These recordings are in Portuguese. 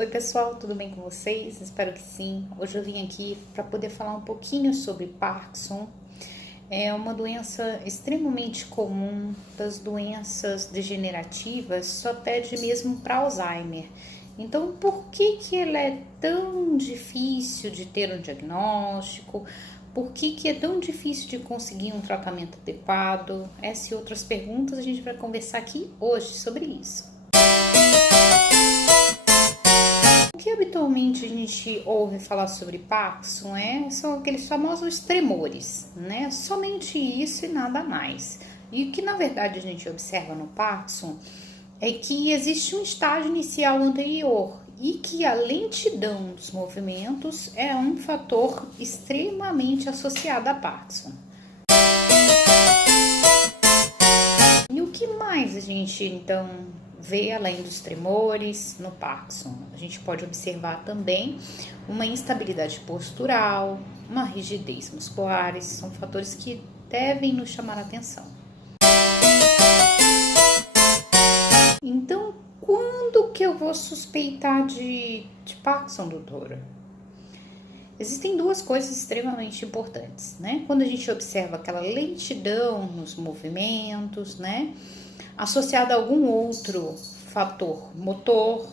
Oi pessoal, tudo bem com vocês? Espero que sim. Hoje eu vim aqui para poder falar um pouquinho sobre Parkinson. É uma doença extremamente comum, das doenças degenerativas só pede mesmo para Alzheimer. Então, por que ela é tão difícil de ter um diagnóstico? Por que é tão difícil de conseguir um tratamento adequado? Essas e outras perguntas a gente vai conversar aqui hoje sobre isso. O que habitualmente a gente ouve falar sobre Parkinson são aqueles famosos tremores, né? Somente isso e nada mais. E o que na verdade a gente observa no Parkinson é que existe um estágio inicial anterior e que a lentidão dos movimentos é um fator extremamente associado a Parkinson. E o que mais a gente então vê além dos tremores no Parkinson? A gente pode observar também uma instabilidade postural, uma rigidez muscular, são fatores que devem nos chamar a atenção. Então, quando que eu vou suspeitar de Parkinson, doutora? Existem duas coisas extremamente importantes, né? Quando a gente observa aquela lentidão nos movimentos, né? Associada a algum outro fator motor.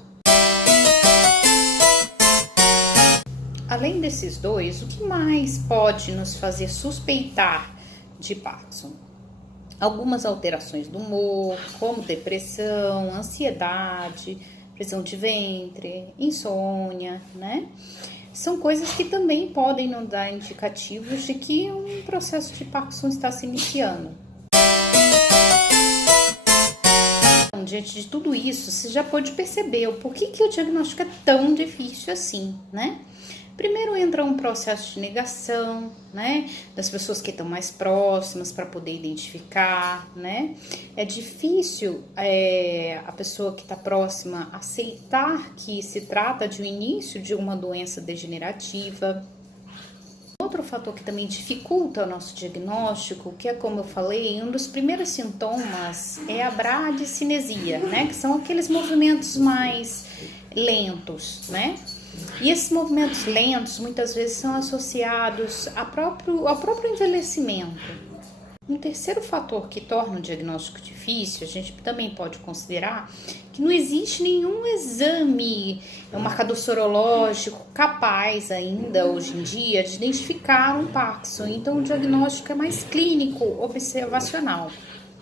Além desses dois, o que mais pode nos fazer suspeitar de Parkinson? Algumas alterações do humor, como depressão, ansiedade, prisão de ventre, insônia, né? São coisas que também podem nos dar indicativos de que um processo de Parkinson está se iniciando. Então, diante de tudo isso, você já pode perceber o porquê que o diagnóstico é tão difícil assim, né? Primeiro entra um processo de negação, né, das pessoas que estão mais próximas para poder identificar, né? É difícil a pessoa que está próxima aceitar que se trata de um início de uma doença degenerativa. Outro fator que também dificulta o nosso diagnóstico, que é como eu falei, um dos primeiros sintomas é a bradicinesia, né, que são aqueles movimentos mais lentos, né? E esses movimentos lentos muitas vezes são associados ao próprio envelhecimento. Um terceiro fator que torna o diagnóstico difícil, a gente também pode considerar que não existe nenhum exame, um marcador sorológico capaz ainda hoje em dia de identificar um Parkinson. Então o diagnóstico é mais clínico, observacional.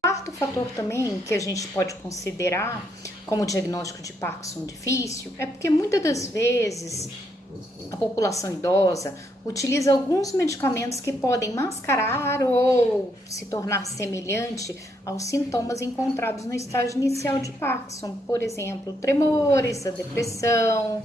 Quarto fator também que a gente pode considerar como diagnóstico de Parkinson difícil é porque muitas das vezes a população idosa utiliza alguns medicamentos que podem mascarar ou se tornar semelhante aos sintomas encontrados no estágio inicial de Parkinson, por exemplo, tremores, a depressão.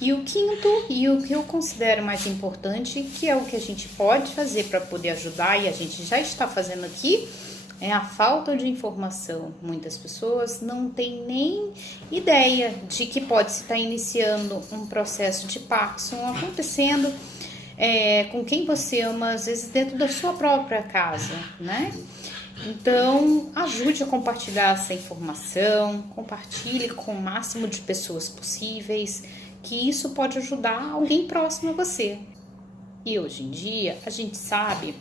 E o quinto, e o que eu considero mais importante, que é o que a gente pode fazer para poder ajudar, e a gente já está fazendo aqui, é a falta de informação. Muitas pessoas não têm nem ideia de que pode se estar iniciando um processo de Parkinson acontecendo com quem você ama, às vezes dentro da sua própria casa, né? Então, ajude a compartilhar essa informação, compartilhe com o máximo de pessoas possíveis, que isso pode ajudar alguém próximo a você. E hoje em dia, a gente sabe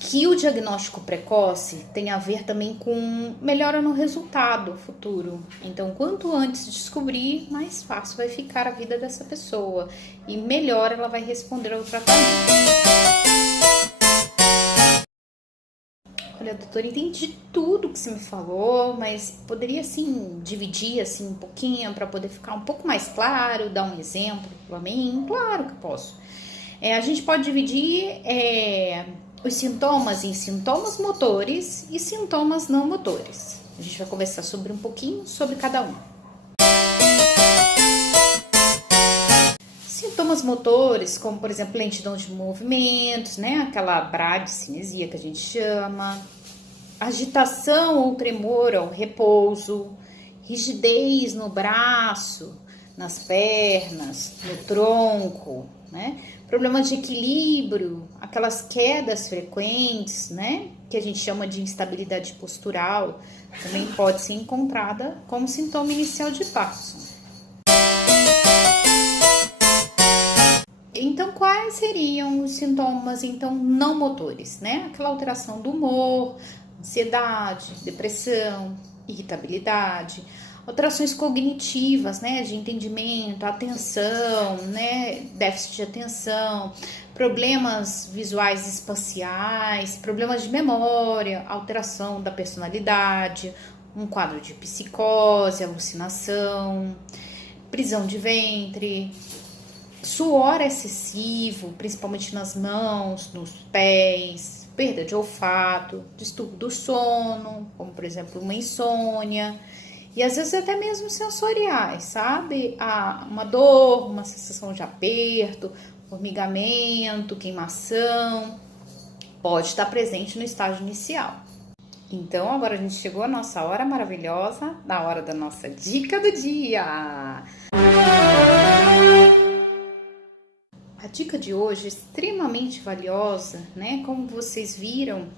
que o diagnóstico precoce tem a ver também com melhora no resultado futuro. Então, quanto antes descobrir, mais fácil vai ficar a vida dessa pessoa e melhor ela vai responder ao tratamento. Olha, doutora, entendi tudo que você me falou, mas poderia, assim, dividir, assim, um pouquinho para poder ficar um pouco mais claro, dar um exemplo para mim? Claro que posso. A gente pode dividir os sintomas em sintomas motores e sintomas não motores. A gente vai conversar sobre um pouquinho sobre cada um. Sintomas motores, como por exemplo lentidão de movimentos, né? Aquela bradicinesia que a gente chama, agitação ou tremor ao repouso, rigidez no braço, nas pernas, no tronco, né? Problemas de equilíbrio, aquelas quedas frequentes, né? Que a gente chama de instabilidade postural, também pode ser encontrada como sintoma inicial de Parkinson. Então, quais seriam os sintomas, então, não motores, né? Aquela alteração do humor, ansiedade, depressão, irritabilidade, alterações cognitivas, né? De entendimento, atenção, né? Déficit de atenção, problemas visuais e espaciais, problemas de memória, alteração da personalidade, um quadro de psicose, alucinação, prisão de ventre, suor excessivo, principalmente nas mãos, nos pés, perda de olfato, distúrbio do sono, como por exemplo uma insônia, e às vezes até mesmo sensoriais, sabe? Uma dor, uma sensação de aperto, formigamento, queimação, pode estar presente no estágio inicial. Então agora a gente chegou à nossa hora maravilhosa, na hora da nossa dica do dia. A dica de hoje é extremamente valiosa, né? Como vocês viram,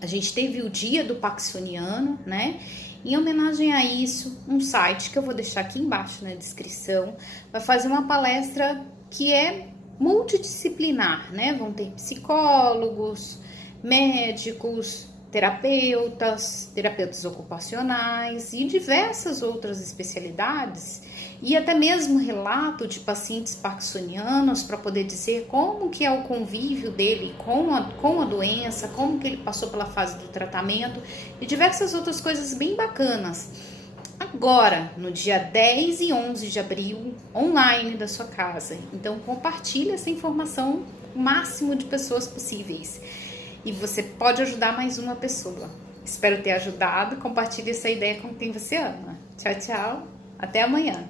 a gente teve o dia do Parkinsoniano, né? Em homenagem a isso, um site que eu vou deixar aqui embaixo na descrição vai fazer uma palestra que é multidisciplinar, né? Vão ter psicólogos, médicos, terapeutas ocupacionais e diversas outras especialidades, e até mesmo relato de pacientes parkinsonianos para poder dizer como que é o convívio dele com a doença, como que ele passou pela fase do tratamento e diversas outras coisas bem bacanas. Agora, no dia 10 e 11 de abril, online da sua casa. Então, compartilhe essa informação com o máximo de pessoas possíveis. E você pode ajudar mais uma pessoa. Espero ter ajudado. Compartilhe essa ideia com quem você ama. Tchau, tchau. Até amanhã.